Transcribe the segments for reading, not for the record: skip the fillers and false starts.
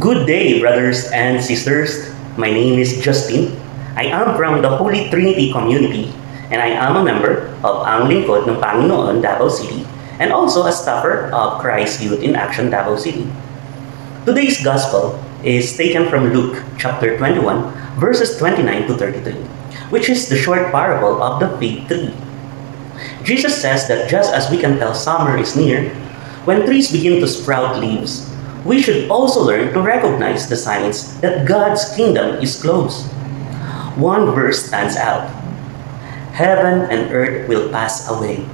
Good day, brothers and sisters. My name is Justin. I am from the Holy Trinity community, and I am a member of Ang Lingkod ng Panginoon, Davao City, and also a staffer of Christ Youth in Action, Davao City. Today's Gospel is taken from Luke chapter 21, verses 29 to 33, which is the short parable of the fig tree. Jesus says that just as we can tell summer is near, when trees begin to sprout leaves, we should also learn to recognize the signs that God's kingdom is close. One verse stands out. Heaven and earth will pass away,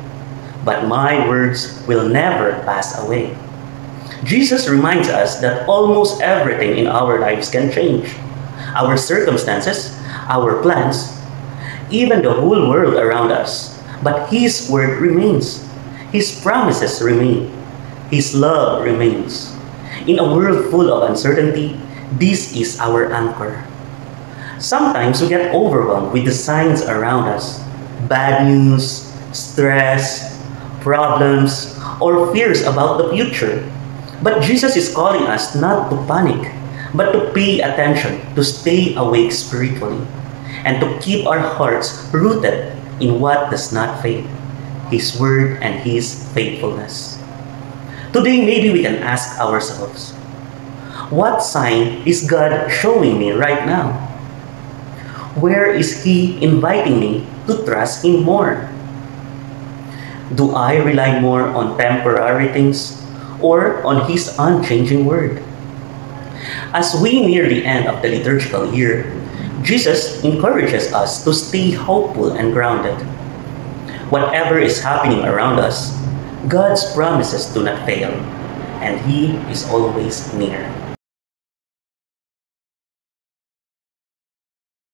but my words will never pass away. Jesus reminds us that almost everything in our lives can change. Our circumstances, our plans, even the whole world around us. But His word remains. His promises remain. His love remains. In a world full of uncertainty, this is our anchor. Sometimes we get overwhelmed with the signs around us. Bad news, stress, problems, or fears about the future. But Jesus is calling us not to panic, but to pay attention, to stay awake spiritually, and to keep our hearts rooted in what does not fade, His word and His faithfulness. Today, maybe we can ask ourselves, what sign is God showing me right now? Where is He inviting me to trust Him more? Do I rely more on temporary things or on His unchanging word? As we near the end of the liturgical year, Jesus encourages us to stay hopeful and grounded. Whatever is happening around us, God's promises do not fail, and He is always near.